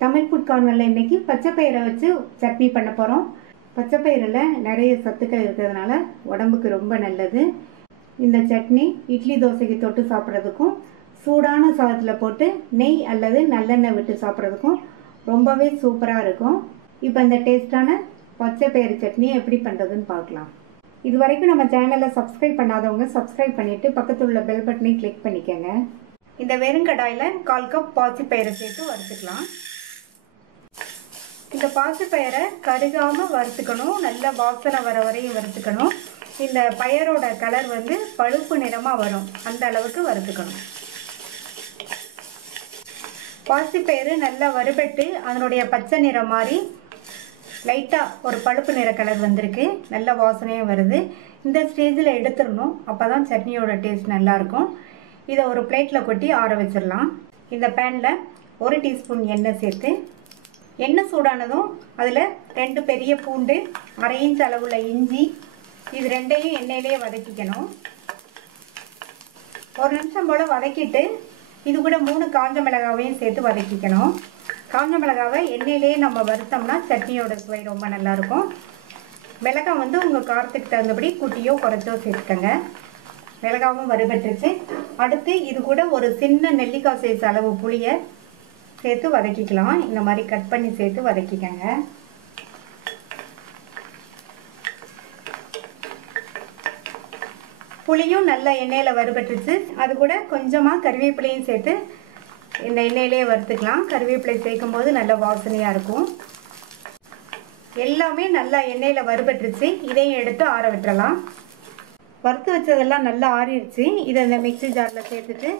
Tamil food கார்னரில் இன்றைக்கி பச்சைப்பயிரை வச்சு சட்னி பண்ண போகிறோம். பச்சைப்பயிரில் நிறைய சத்துக்கள் இருக்கிறதுனால உடம்புக்கு ரொம்ப நல்லது. இந்த சட்னி இட்லி தோசைக்கு தொட்டு சாப்பிட்றதுக்கும் சூடான சாதத்தில் போட்டு நெய் அல்லது நல்லெண்ணெய் விட்டு சாப்பிட்றதுக்கும் ரொம்பவே சூப்பராக இருக்கும். இப்போ இந்த டேஸ்டான பச்சைப்பயிறு சட்னியை எப்படி பண்ணுறதுன்னு பார்க்கலாம். இது வரைக்கும் நம்ம சேனலை சப்ஸ்கிரைப் பண்ணாதவங்க சப்ஸ்கிரைப் பண்ணிவிட்டு பக்கத்தில் உள்ள பெல் பட்டனை கிளிக் பண்ணிக்கோங்க. இந்த வெறுங்கடாயில் 1/4 கப் பாசிப்பயிரை சேர்த்து வறுத்துக்கலாம். இந்த பாசிப்பயிரை கருகாமல் வறுத்துக்கணும். நல்ல வாசனை வர வரையும் வறுத்துக்கணும். இந்த பயரோட கலர் பழுப்பு நிறமாக வரும், அந்த அளவுக்கு வறுத்துக்கணும். பாசிப்பயிறு நல்லா வறுபட்டு அதனுடைய பச்சை நிறம் மாதிரி லைட்டாக ஒரு பழுப்பு நிற கலர் வந்திருக்கு. நல்ல வாசனையும் வருது. இந்த ஸ்டேஜில் எடுத்துடணும், அப்போ தான் சட்னியோட டேஸ்ட் நல்லாயிருக்கும். இதை ஒரு பிளேட்டில் கொட்டி ஆற வச்சிடலாம். இந்த பேனில் 1 டீஸ்பூன் எண்ணெய் சேர்த்து, எண்ணெய் சூடானதும் அதில் 2 பெரிய பூண்டு, 1/2 இன்ச் அளவுள்ள இஞ்சி, இது ரெண்டையும் எண்ணெயிலே வதக்கிக்கணும். 1 நிமிஷம் போல் வதக்கிட்டு இது கூட 3 காஞ்ச மிளகாவையும் சேர்த்து வதக்கிக்கணும். காஞ்ச மிளகாவை எண்ணெயிலே நம்ம வறுத்தோம்னா சட்னியோட சுவை ரொம்ப நல்லாயிருக்கும். மிளகாய் உங்கள் காரத்துக்கு தகுந்தபடி கூட்டியோ குறைச்சோ சேர்த்துக்கங்க. மிளகாவும் வறுபட்டுருச்சு. அடுத்து இது கூட ஒரு சின்ன நெல்லிக்காய் சைஸ் அளவு புளியை சேர்த்து வதக்கிக்கலாம். இந்த மாதிரி கட் பண்ணி சேர்த்து வதக்கிக்கங்க. புளியும் நல்ல எண்ணெயில் வறுபட்டுருச்சு. அது கூட கொஞ்சமாக கருவேப்பிலையும் சேர்த்து இந்த எண்ணெயிலே வறுத்துக்கலாம். கருவேப்பிலை சேர்க்கும் போது நல்ல வாசனையாக இருக்கும். எல்லாமே நல்லா எண்ணெயில் வறுபட்டுருச்சு. இதையும் எடுத்து ஆற விட்டுறலாம். வறுத்து வச்சதெல்லாம் நல்லா ஆறிடுச்சு. இதை இந்த மிக்ஸி ஜாரில் சேர்த்துட்டு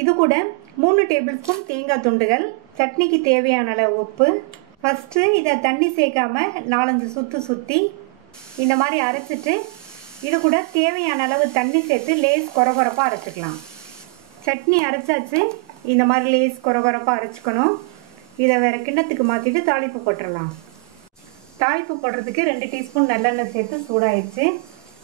இது கூட 3 டேபிள் ஸ்பூன் தேங்காய் துண்டுகள், சட்னிக்கு தேவையான அளவு உப்பு. ஃபஸ்ட்டு இதை தண்ணி சேர்க்காம 4-5 சுற்று சுற்றி இந்த மாதிரி அரைச்சிட்டு இது கூட தேவையான அளவு தண்ணி சேர்த்து லேஸ் கொரகொரப்பாக அரைச்சிக்கலாம். சட்னி அரைச்சாச்சு. இந்த மாதிரி லேஸ் கொரகொரப்பாக அரைச்சிக்கணும். இதை வேறு கிண்ணத்துக்கு மாற்றிட்டு தாளிப்பு போட்டுடலாம். தாளிப்பு போடுறதுக்கு 2 டீஸ்பூன் நல்லெண்ணெய் சேர்த்து சூடாயிடுச்சு.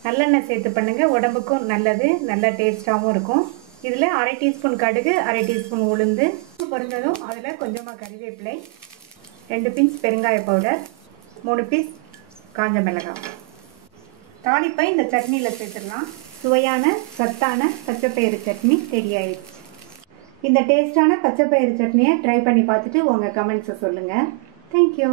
நல்லெண்ணெய் சேர்த்து பண்ணுங்கள், உடம்புக்கும் நல்லது, நல்ல டேஸ்ட்டாகவும் இருக்கும். இதில் 1/2 டீஸ்பூன் கடுகு, 1/2 டீஸ்பூன் உளுந்து பொரிஞ்சதும் அதில் கொஞ்சமாக கறிவேப்பிலை, 2 பிஞ்ச் பெருங்காய பவுடர், 3 பீஸ் காஞ்ச மிளகாய். தாளிப்பை இந்த சட்னியில் சேர்த்துடலாம். சுவையான சத்தான பச்சைப்பயிறு சட்னி ரெடி ஆயிடுச்சு. இந்த டேஸ்டான பச்சைப்பயிறு சட்னியை ட்ரை பண்ணி பார்த்துட்டு உங்கள் கமெண்ட்ஸை சொல்லுங்கள். தேங்க்யூ.